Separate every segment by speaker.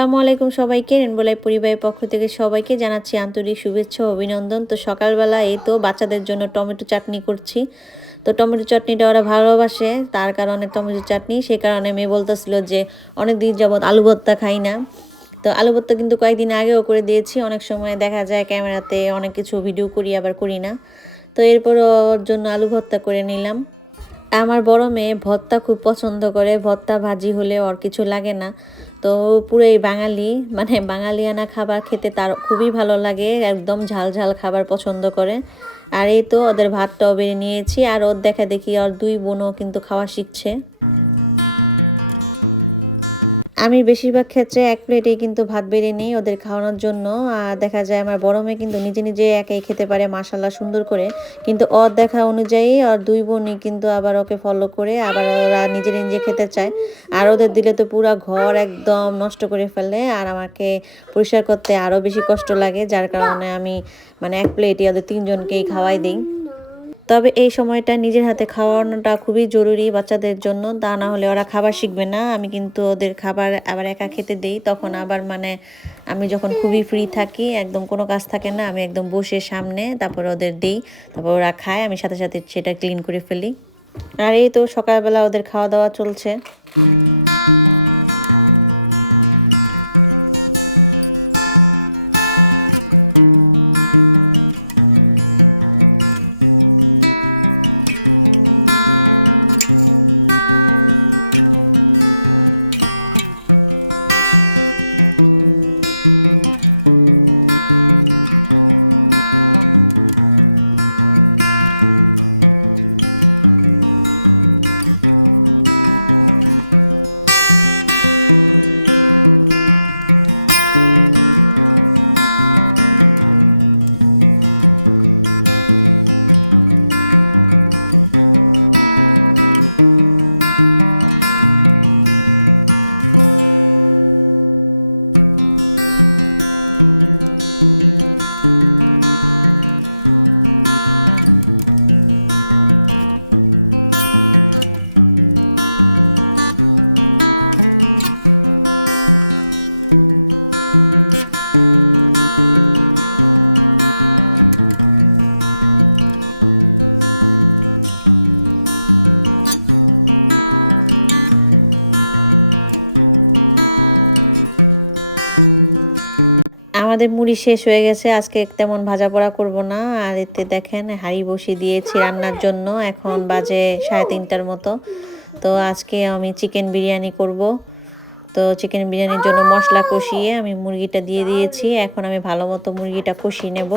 Speaker 1: আসসালামু আলাইকুম সবাইকে। রেনবোলাই পরিবারের পক্ষ থেকে সবাইকে জানাচ্ছি আন্তরিক শুভেচ্ছা অভিনন্দন। তো সকালবেলা এই তো বাচ্চাদের জন্য টমেটো চাটনি করছি। তো টমেটো চাটনিটা ওরা ভালোবাসে, তার কারণে টমেটো চাটনি। সে কারণে মেয়ে বলতেছিল যে অনেক দিন যাবৎ আলু ভর্তা খাই না। তো আলু ভর্তা কিন্তু কয়েকদিন আগেও করে দিয়েছি। অনেক সময় দেখা যায় ক্যামেরাতে অনেক কিছু ভিডিও করি, আবার করি না। তো এরপর ওর জন্য আলু ভর্তা করে নিলাম। আমার বড় মেয়ে ভর্তা খুব পছন্দ করে। ভর্তা ভাজি হলে ওর কিছু লাগে না। তো পুরো এই বাঙালি মানে বাঙালিয়ানা খাবার খেতে তার খুবই ভালো লাগে, একদম ঝাল ঝাল খাবার পছন্দ করে। আর এই তো ওদের ভাতটাও বেড়ে নিয়েছি, আর ওর দেখা দেখি ওর দুই বোনও কিন্তু খাওয়া শিখছে। আমি বেশিরভাগ ক্ষেত্রে এক প্লেটেই কিন্তু ভাত বেড়ে নিই ওদের খাওয়ানোর জন্য। আর দেখা যায় আমার বড় মেয়ে কিন্তু নিজে নিজে একাই খেতে পারে মাসাল্লাহ সুন্দর করে। কিন্তু ওর দেখা অনুযায়ী ওর দুই বোনই কিন্তু আবার ওকে ফলো করে আবার ওরা নিজে নিজে খেতে চায়। আর ওদের দিলে তো পুরো ঘর একদম নষ্ট করে ফেলে আর আমাকে পরিষ্কার করতে আরও বেশি কষ্ট লাগে, যার কারণে আমি মানে এক প্লেটই ওদের তিনজনকেই খাওয়াই দিই। তবে এই সময়টা নিজের হাতে খাওয়ানোটা খুবই জরুরি বাচ্চাদের জন্য। তা না হলে ওরা খাবার শিখবে না। আমি কিন্তু ওদের খাবার আবার একা খেতে দেই। তখন আবার মানে আমি যখন খুবই ফ্রি থাকি, একদম কোনো কাজ থাকে না, আমি একদম বসে সামনে তারপর ওদের দিই। তারপর ওরা খায়, আমি সাথে সাথে সেটা ক্লিন করে ফেলি। আর এই তো সকালবেলা ওদের খাওয়া দাওয়া চলছে। মুড়ি শেষ হয়ে গেছে, আজকে তেমন ভাজা পোড়া করব না। আর এতে দেখেন, হাঁড়ি বসিয়ে দিয়েছি রান্নার জন্য, এখন বাজে সাড়ে তিনটার মতো। তো আজকে আমি চিকেন বিরিয়ানি করব। তো চিকেন বিরিয়ানির জন্য মশলা কষিয়ে আমি মুরগিটা দিয়ে দিয়েছি, এখন আমি ভালো মতো মুরগিটা কষিয়ে নেব।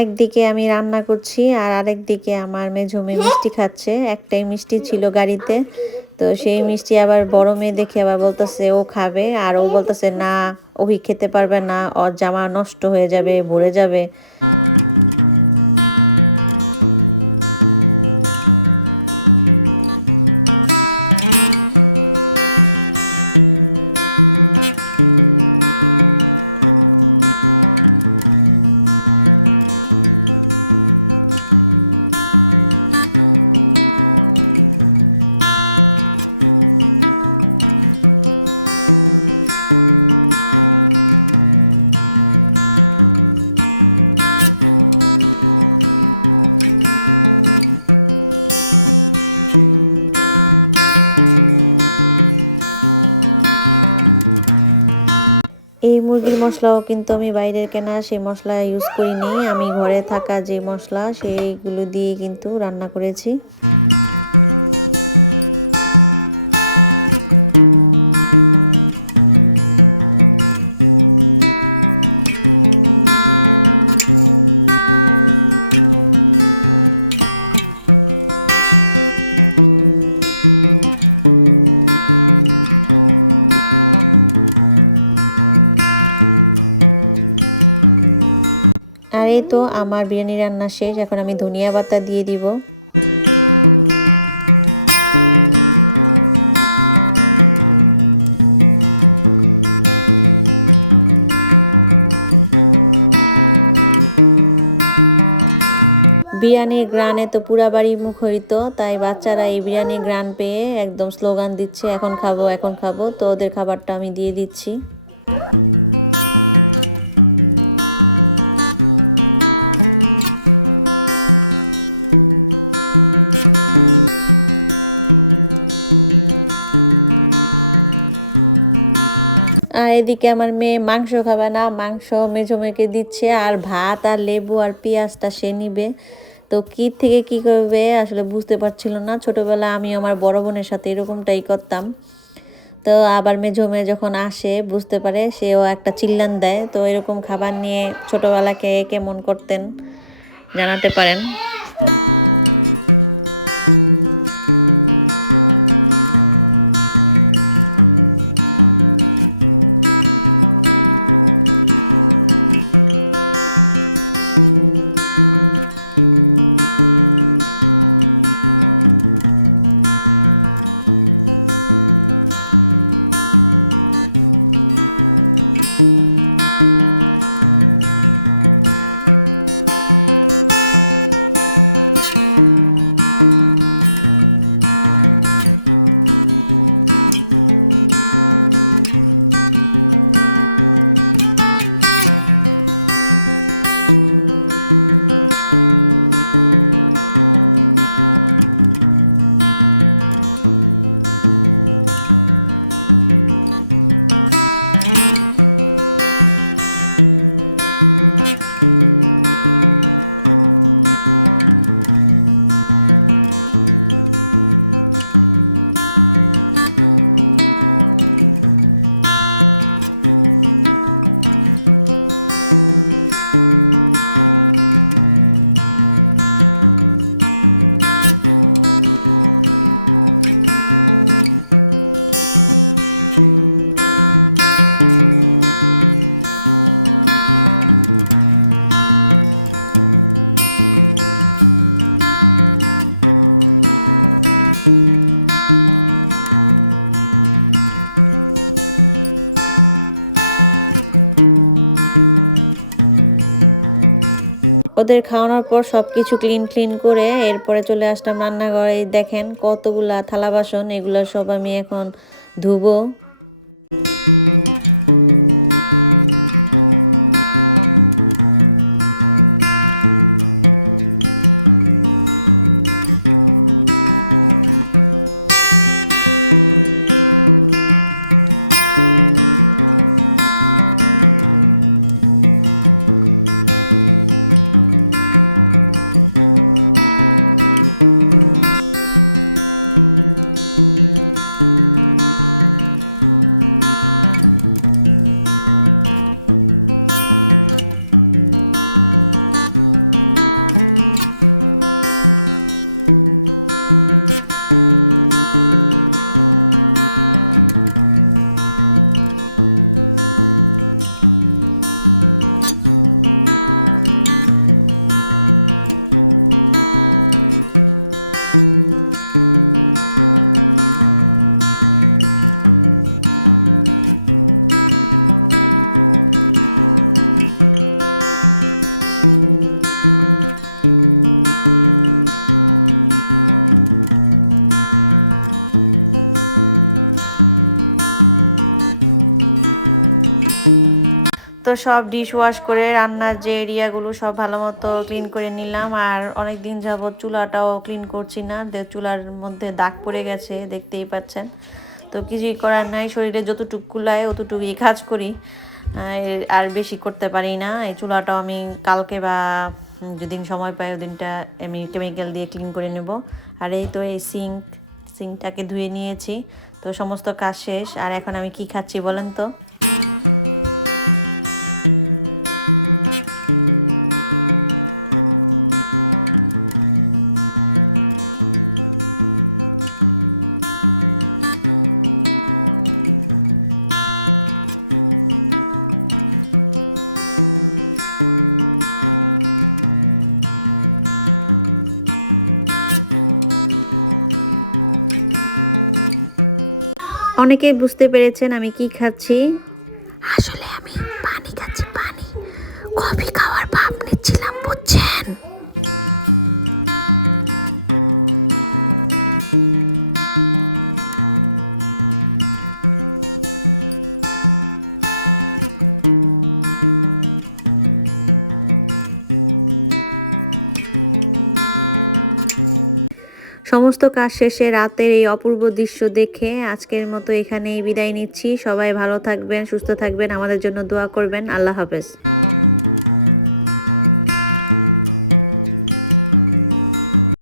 Speaker 1: একদিকে আমি রান্না করছি আর আরেক দিকে আমার মেয়ে মিষ্টি খাচ্ছে। একটাই মিষ্টি ছিল গাড়িতে। তো সেই মিষ্টি আবার বড় মেয়ে দেখে আবার বলতেছে, ও খাবে। আর ও বলতেছে, না ওই খেতে পারবে না। ওর জামা নষ্ট হয়ে যাবে, ভরে যাবে। মশলাও কিন্তু আমি বাইরের কেনা সেই মশলা ইউজ করিনি। আমি ঘরে থাকা যে মশলা, সেইগুলো দিয়ে কিন্তু রান্না করেছি। এবারে তো আমার বিরিয়ানি রান্না শেষ, এখন আমি ধনিয়া পাতা দিয়ে দিব। বিরিয়ানির গ্রানে তো পুরা বাড়ি মুখরিত, তাই বাচ্চারা এই বিরিয়ানির গ্রান পেয়ে একদম স্লোগান দিচ্ছে, এখন খাব এখন খাব, তো ওদের খাবারটা আমি দিয়ে দিচ্ছি। এদিকে আমার মেয়ে মাংস খাবে না, মাংস মেঝো মেয়েকে দিচ্ছে, আর ভাত, আর লেবু, আর পেঁয়াজটা সে নিবে। তো কি থেকে কি করবে আসলে বুঝতে পারছিল না। ছোটবেলা আমি আমার বড় বোনের সাথে এরকমটাই করতাম। তো আবার মেঝো মেয়ে যখন আসে, বুঝতে পারে সেও একটা চিল্লান দেয়। তো এরকম খাবার নিয়ে ছোটবেলাকে কেমন করতেন জানাতে পারেন। thank you ওদের খাওয়ানোর পর সব কিছু ক্লিন ক্লিন করে এরপরে চলে আসলাম রান্নাঘরে। দেখেন কতগুলা থালা বাসন, এগুলো সব আমি এখন ধুবো। তো সব ডিশ ওয়াশ করে রান্নার যে এরিয়াগুলো সব ভালো মতো ক্লিন করে নিলাম। আর অনেক দিন যাবৎ চুলাটাও ক্লিন করছি না। চুলার মধ্যে দাগ পড়ে গেছে, দেখতেই পাচ্ছেন। তো কিছুই করার নাই, শরীরে যতটুকু কুলায় অতটুকুই কাজ করি। আর বেশি করতে পারি না। এই চুলাটাও আমি কালকে বা যেদিন সময় পাই ওদিনটা আমি কেমিক্যাল দিয়ে ক্লিন করে নেব। আর এই তো এই সিঙ্ক সিঙ্কটাকে ধুয়ে নিয়েছি। তো সমস্ত কাজ শেষ। আর এখন আমি কি খাচ্ছি বলেন তো? অনেকেই বুঝতে পেরেছেন আমি কি খাচ্ছি। আসলে আমি কফি খাওয়ার ভাব নিচ্ছিলাম, বুঝছেন? সমস্ত কাজ শেষে রাতের এই অপূর্ব দৃশ্য দেখে আজকের মতো এখানেই বিদায় নিচ্ছি। সবাই ভালো থাকবেন, সুস্থ থাকবেন, আমাদের জন্য দোয়া করবেন। আল্লাহ হাফেজ।